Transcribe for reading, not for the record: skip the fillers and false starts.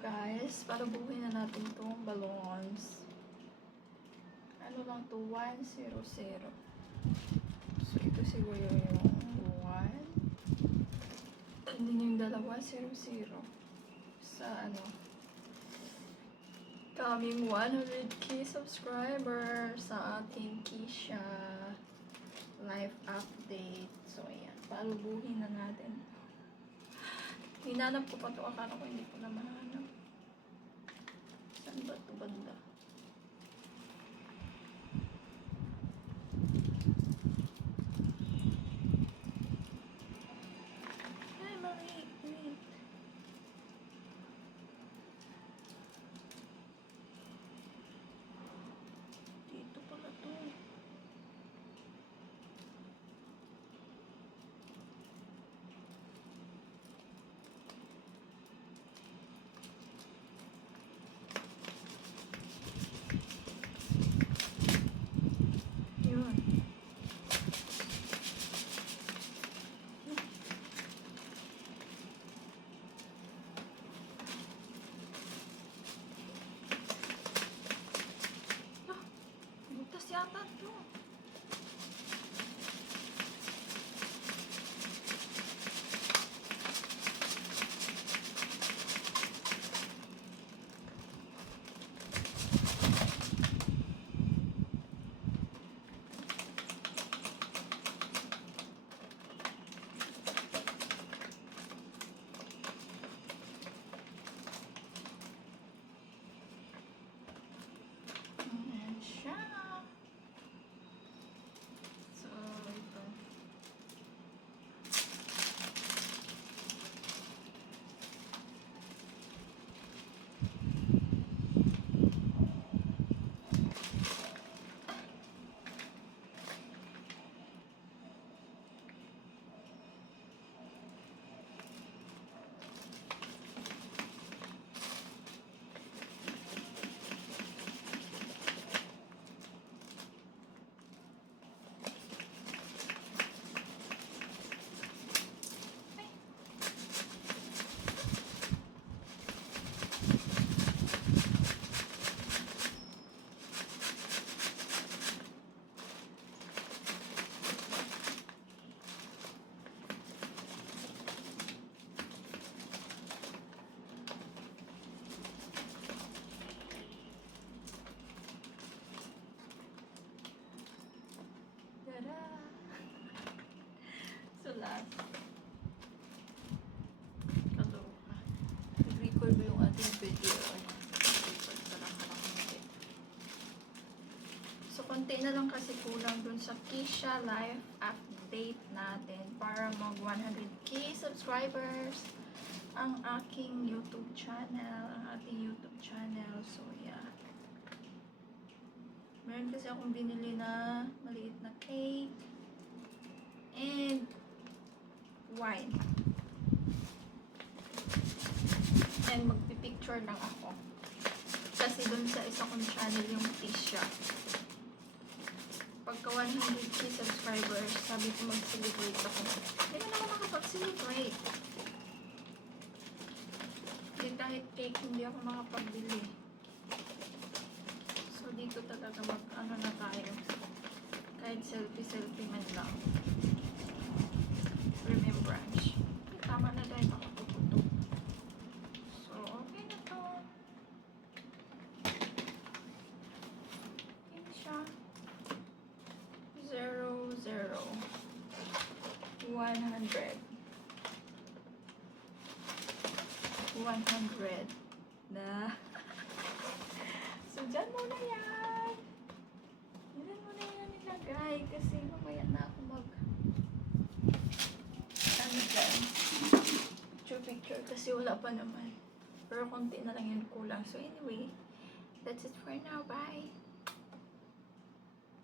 guys, para buuin na natin itong balloons. Ano lang to, 100. So, ito siguro yung 1. Hindi yung dalawa, 00. Sa ano, coming 100k subscriber sa ating Kisha life update. So, ayan, palubuhin na natin. Hinanap ko pa ito. Akala ko hindi ko na mahanap. Saan ba ito banda? Ay, wait. Dito pala ito. Yun. Butas yata ito. Ayan siya. So, ito. Tada! Sulat. Kaloka. Nag-record mo yung ating video. Record pa lang konti. So, konti na lang kasi kulang dun sa Kisha life update natin para mag 100k subscribers ang aking YouTube channel. So, yeah. Meron kasi akong binili na maliit na cake and wine. And magpipicture lang ako. Kasi dun sa isa kong channel yung Tisha. Pagka 100k subscribers, sabi ko mag-celebrate ako. Hindi na ako makapag-celebrate. Hindi kahit cake, hindi ako makapagbili. So, dito talaga mag-ano na tayo. Kahit selfie man lang. Remembrance. Okay, tama na dahil nakatututok. So, okay na to. Okay na siya. 0, 0. 100. 100 na. So, dyan muna yan. Dyan muna yan nilagay kasi mamaya na ako ano dyan. Picture kasi wala pa naman. Pero konti na lang yun kulang. So, anyway, that's it for now. Bye!